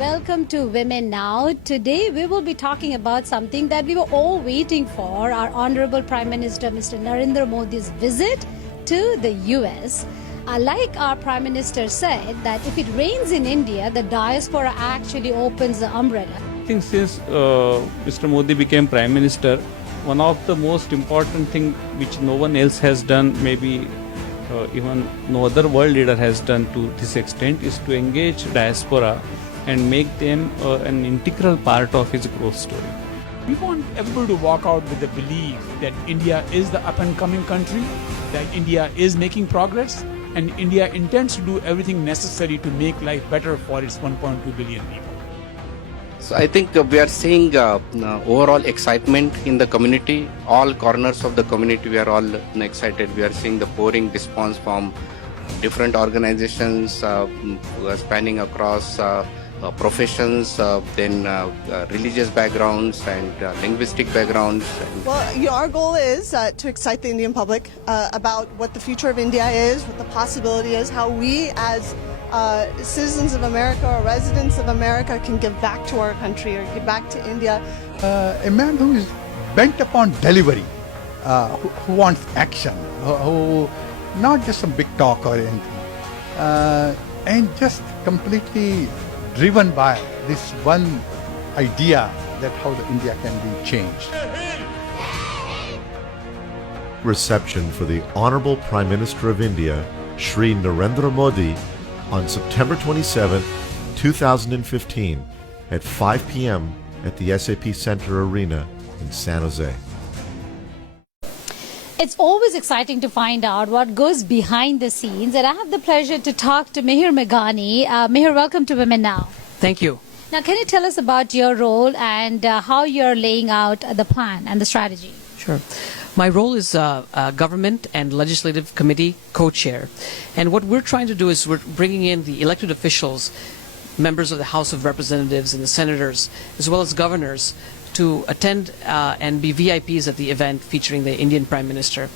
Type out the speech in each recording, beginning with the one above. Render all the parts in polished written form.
Welcome to Women Now. Today we will be talking about something that we were all waiting for, our Honorable Prime Minister Mr. Narendra Modi's visit to the US. Like our Prime Minister said, that if it rains in India, the diaspora actually opens the umbrella. I think since Mr. Modi became Prime Minister, one of the most important thing which no one else has done, maybe even no other world leader has done to this extent, is to engage diaspora and make them an integral part of his growth story. We want everybody to walk out with the belief that India is the up-and-coming country, that India is making progress, and India intends to do everything necessary to make life better for its 1.2 billion people. So I think we are seeing overall excitement in the community. All corners of the community, we are all excited. We are seeing the pouring response from different organizations spanning across professions, then religious backgrounds and linguistic backgrounds. Well, our goal is to excite the Indian public about what the future of India is, what the possibility is, how we as citizens of America or residents of America can give back to our country or give back to India. A man who is bent upon delivery, who wants action, who not just some big talk or anything, and just completely driven by this one idea that how the India can be changed. Reception for the Honorable Prime Minister of India, Shri Narendra Modi, on September 27, 2015 at 5 p.m. at the SAP Center Arena in San Jose. It's always exciting to find out what goes behind the scenes, and I have the pleasure to talk to Mihir Meghani. Mihir, welcome to Women Now. Thank you. Now, can you tell us about your role and how you're laying out the plan and the strategy? Sure. My role is Government and Legislative Committee co-chair. And what we're trying to do is we're bringing in the elected officials, members of the House of Representatives and the senators, as well as governors, to attend and be VIPs at the event featuring the Indian Prime Minister.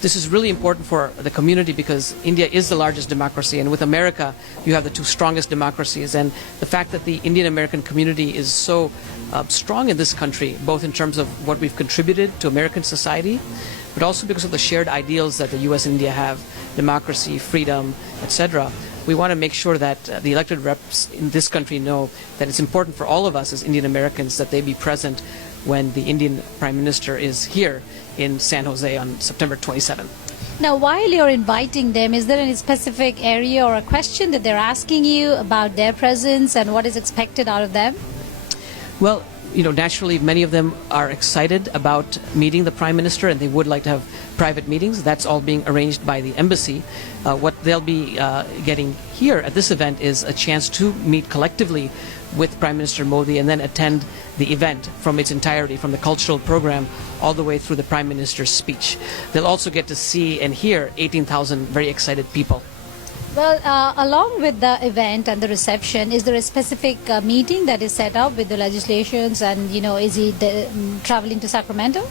This is really important for the community because India is the largest democracy, and with America you have the two strongest democracies, and the fact that the Indian American community is so strong in this country, both in terms of what we've contributed to American society, but also because of the shared ideals that the US and India have, democracy, freedom, etc. We want to make sure that the elected reps in this country know that it's important for all of us as Indian Americans that they be present when the Indian Prime Minister is here in San Jose on September 27th. Now, while you're inviting them, is there any specific area or a question that they're asking you about their presence and what is expected out of them? Well, naturally, many of them are excited about meeting the Prime Minister and they would like to have private meetings. That's all being arranged by the embassy. What they'll be getting here at this event is a chance to meet collectively with Prime Minister Modi and then attend the event from its entirety, from the cultural program all the way through the Prime Minister's speech. They'll also get to see and hear 18,000 very excited people. Well, along with the event and the reception, is there a specific meeting that is set up with the legislations and, is he traveling to Sacramento?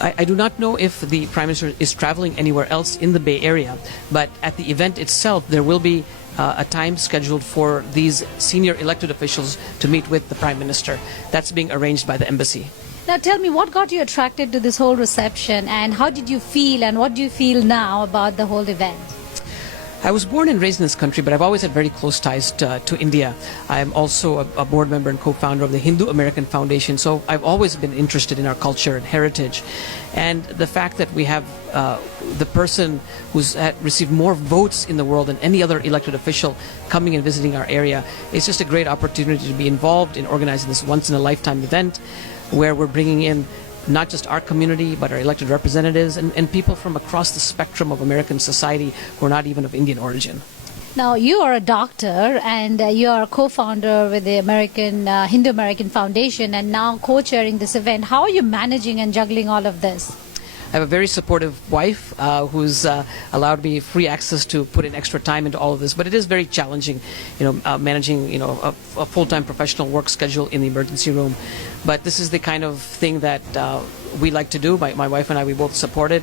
I do not know if the Prime Minister is traveling anywhere else in the Bay Area, but at the event itself there will be a time scheduled for these senior elected officials to meet with the Prime Minister. That's being arranged by the embassy. Now tell me, what got you attracted to this whole reception and how did you feel and what do you feel now about the whole event? I was born and raised in this country, but I've always had very close ties to India. I'm also a board member and co-founder of the Hindu American Foundation, so I've always been interested in our culture and heritage. And the fact that we have the person who's received more votes in the world than any other elected official coming and visiting our area, it's just a great opportunity to be involved in organizing this once-in-a-lifetime event where we're bringing in not just our community, but our elected representatives and people from across the spectrum of American society who are not even of Indian origin. Now, you are a doctor and you are a co-founder with the Hindu American Foundation and now co-chairing this event. How are you managing and juggling all of this? I have a very supportive wife who's allowed me free access to put in extra time into all of this, but it is very challenging, managing, a full-time professional work schedule in the emergency room. But this is the kind of thing that we like to do. My wife and I, we both support it.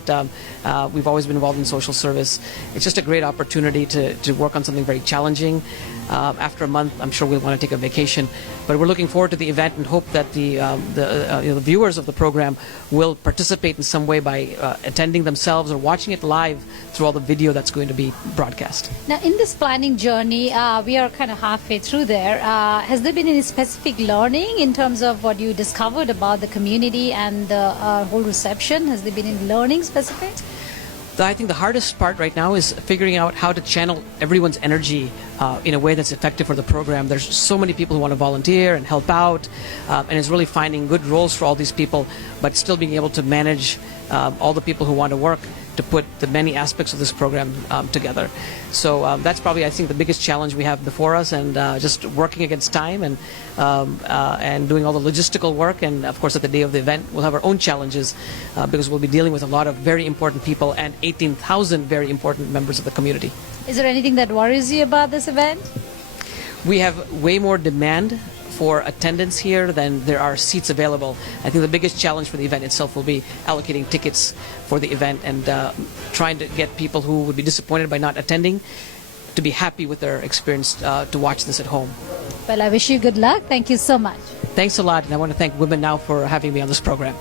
We've always been involved in social service. It's just a great opportunity to work on something very challenging. After a month, I'm sure we'll want to take a vacation. But we're looking forward to the event and hope that the viewers of the program will participate in some way by attending themselves or watching it live through all the video that's going to be broadcast. Now, in this planning journey, we are kind of halfway through there. Has there been any specific learning in terms of what you discovered about the community and the whole reception? Has there been any learning specific? I think the hardest part right now is figuring out how to channel everyone's energy in a way that's effective for the program. There's so many people who want to volunteer and help out, and it's really finding good roles for all these people, but still being able to manage all the people who want to work to put the many aspects of this program together. So that's probably, I think, the biggest challenge we have before us, and just working against time and doing all the logistical work. And of course, at the day of the event, we'll have our own challenges because we'll be dealing with a lot of very important people and 18,000 very important members of the community. Is there anything that worries you about this event? We have way more demand for attendance here than there are seats available. I think the biggest challenge for the event itself will be allocating tickets for the event and trying to get people who would be disappointed by not attending to be happy with their experience to watch this at home. Well, I wish you good luck. Thank you so much. Thanks a lot, and I want to thank Women Now for having me on this program.